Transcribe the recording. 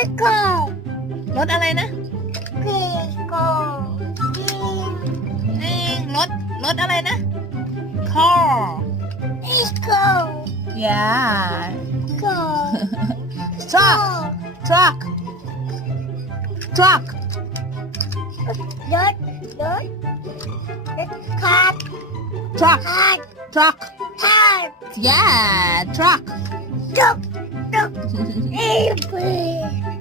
Echo รถอะไรนะ Echo รถอะไรนะ car Echo yeah Echo truck Dot Cat truck Cat yeah truck Duck Duck Apple